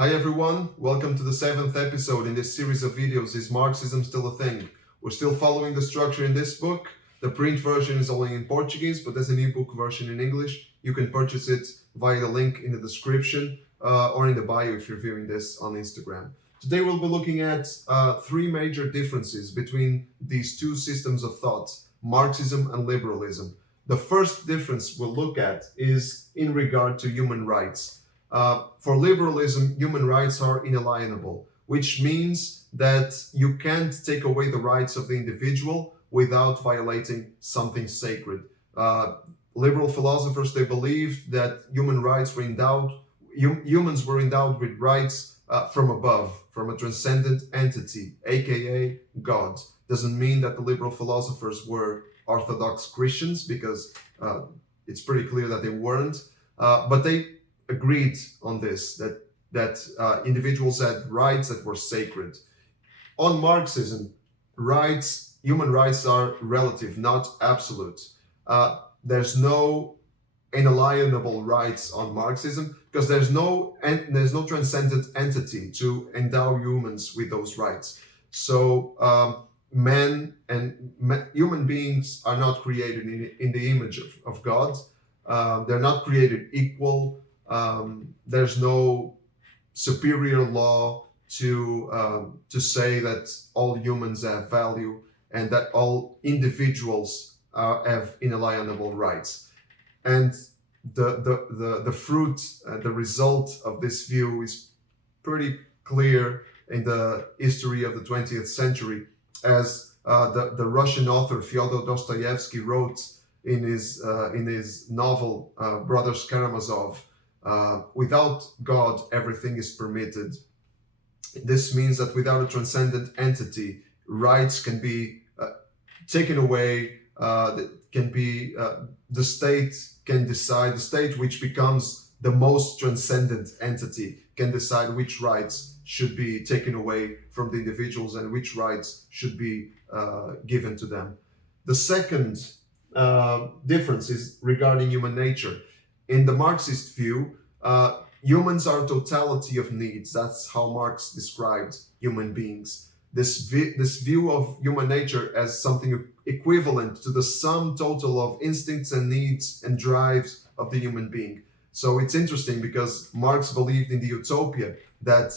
Hi everyone, welcome to the 7th episode in this series of videos. Is Marxism still a thing? We're still following the structure in this book. The print version is only in Portuguese, but there's an ebook version in English. You can purchase it via the link in the description or in the bio if you're viewing this on Instagram. Today we'll be looking at three major differences between these two systems of thought, Marxism and liberalism. The first difference we'll look at is in regard to human rights. For liberalism, human rights are inalienable, which means that you can't take away the rights of the individual without violating something sacred. Liberal philosophers, they believed that human rights were humans were endowed with rights from above, from a transcendent entity, aka God. Doesn't mean that the liberal philosophers were Orthodox Christians, because it's pretty clear that they weren't, but they agreed on this, that individuals had rights that were sacred. On Marxism, human rights are relative, not absolute. There's no inalienable rights on Marxism because there's no transcendent entity to endow humans with those rights. So human beings are not created in the image of God. They're not created equal. There's no superior law to say that all humans have value and that all individuals have inalienable rights. And the fruit, the result of this view is pretty clear in the history of the 20th century, as the Russian author Fyodor Dostoevsky wrote in his novel Brothers Karamazov. Without God, everything is permitted. This means that without a transcendent entity, rights can be taken away. The state can decide. The state, which becomes the most transcendent entity, can decide which rights should be taken away from the individuals and which rights should be given to them. The second difference is regarding human nature. In the Marxist view, humans are a totality of needs. That's how Marx described human beings. This view of human nature as something equivalent to the sum total of instincts and needs and drives of the human being. So it's interesting because Marx believed in the utopia that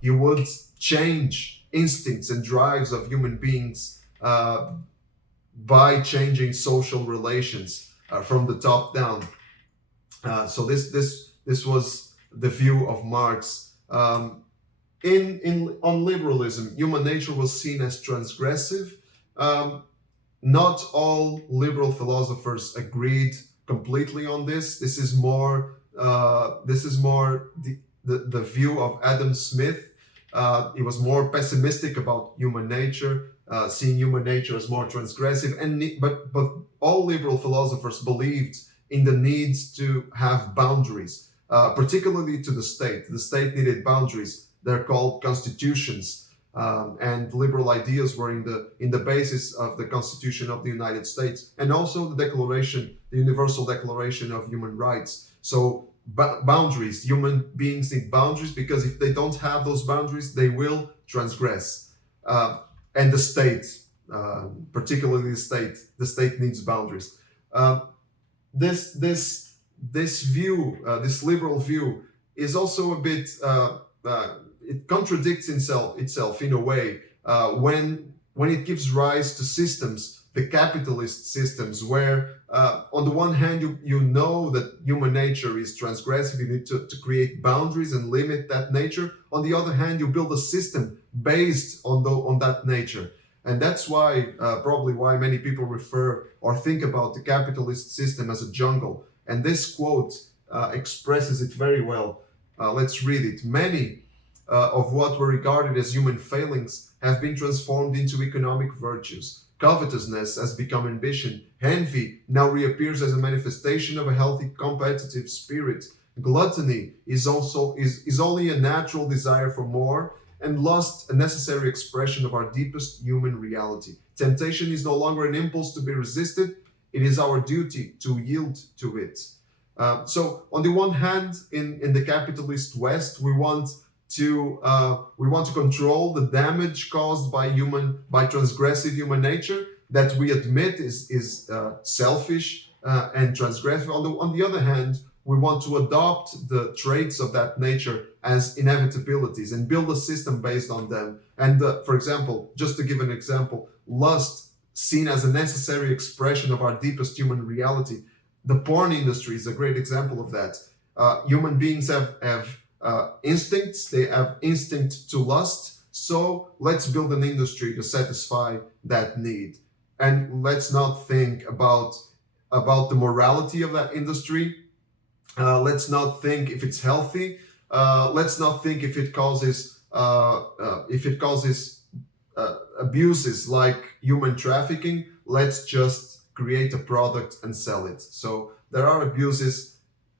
he would change instincts and drives of human beings by changing social relations from the top down. So this was the view of Marx. On liberalism, human nature was seen as transgressive. Not all liberal philosophers agreed completely on this. This is more the view of Adam Smith. He was more pessimistic about human nature, seeing human nature as more transgressive. But all liberal philosophers believed in the need to have boundaries, particularly to the state. The state needed boundaries. They're called constitutions, and liberal ideas were in the basis of the Constitution of the United States, and also the Universal Declaration of Human Rights. So boundaries, human beings need boundaries, because if they don't have those boundaries, they will transgress. And the state, particularly the state needs boundaries. This view, this liberal view, is also a bit. It contradicts itself in a way when it gives rise to systems, the capitalist systems, where on the one hand you know that human nature is transgressive, you need to create boundaries and limit that nature. On the other hand, you build a system based on that nature. And that's why probably why many people refer or think about the capitalist system as a jungle. And this quote expresses it very well. Let's read it. Many of what were regarded as human failings have been transformed into economic virtues. Covetousness has become ambition. Envy now reappears as a manifestation of a healthy competitive spirit. Gluttony is only a natural desire for more, and lust a necessary expression of our deepest human reality. Temptation is no longer an impulse to be resisted. It is our duty to yield to it. So on the one hand, in the capitalist West, we want we want to control the damage caused by transgressive human nature that we admit is selfish and transgressive. On the other hand, we want to adopt the traits of that nature as inevitabilities and build a system based on them. And for example, just to give an example, lust seen as a necessary expression of our deepest human reality. The porn industry is a great example of that. Human beings have instincts. They have instinct to lust. So let's build an industry to satisfy that need. And let's not think about the morality of that industry. Let's not think if it's healthy. Let's not think if it causes abuses like human trafficking. Let's just create a product and sell it. So there are abuses,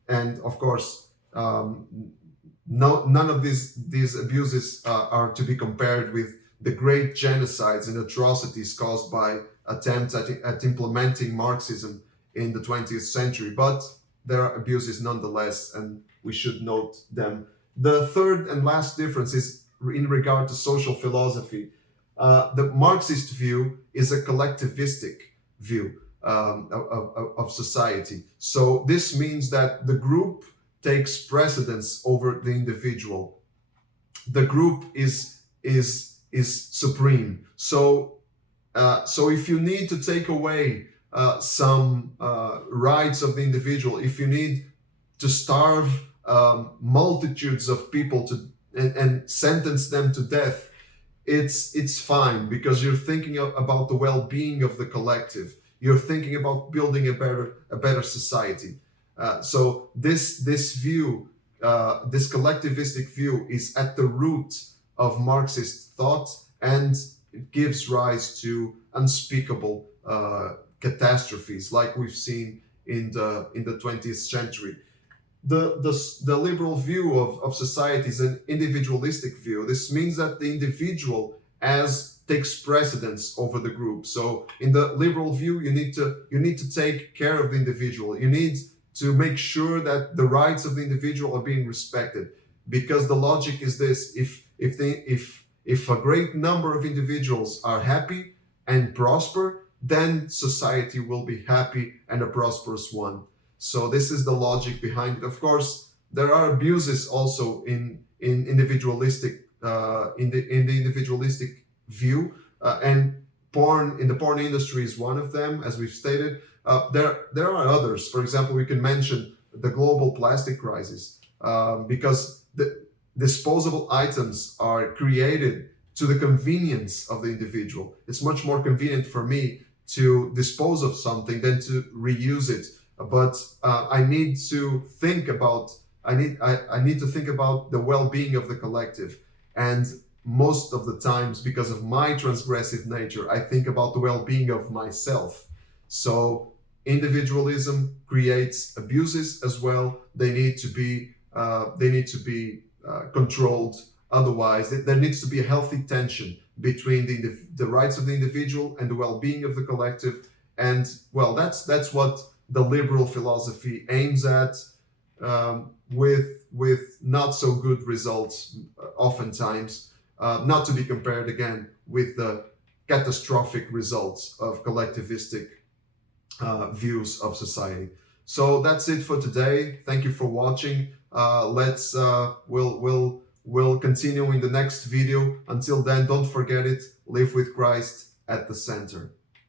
and of course, none of these abuses are to be compared with the great genocides and atrocities caused by attempts at implementing Marxism in the 20th century. But there are abuses nonetheless, and we should note them. The third and last difference is in regard to social philosophy. The Marxist view is a collectivistic view of society. So this means that the group takes precedence over the individual. The group is supreme. So if you need to take away some rights of the individual, if you need to starve multitudes of people and sentence them to death, it's fine, because you're thinking about the well-being of the collective. You're thinking about building a better society. So this view, this collectivistic view, is at the root of Marxist thought, and it gives rise to unspeakable catastrophes like we've seen in the 20th century. The liberal view of society is an individualistic view. This means that the individual takes precedence over the group. So in the liberal view, you need to take care of the individual. You need to make sure that the rights of the individual are being respected, because the logic is this: if a great number of individuals are happy and prosper, then society will be happy and a prosperous one. So this is the logic behind it. Of course, there are abuses also in individualistic in the individualistic view, and the porn industry is one of them, as we've stated. There are others. For example, we can mention the global plastic crisis, because the disposable items are created to the convenience of the individual. It's much more convenient for me to dispose of something than to reuse it. But I need to think about the well-being of the collective. And most of the times, because of my transgressive nature, I think about the well-being of myself. So individualism creates abuses as well. They need to be controlled. Otherwise, there needs to be a healthy tension between the rights of the individual and the well-being of the collective. And well, that's what the liberal philosophy aims at, with not so good results oftentimes, not to be compared again with the catastrophic results of collectivistic views of society. So that's it for today. Thank you for watching. We'll continue in the next video. Until then, don't forget it. Live with Christ at the center.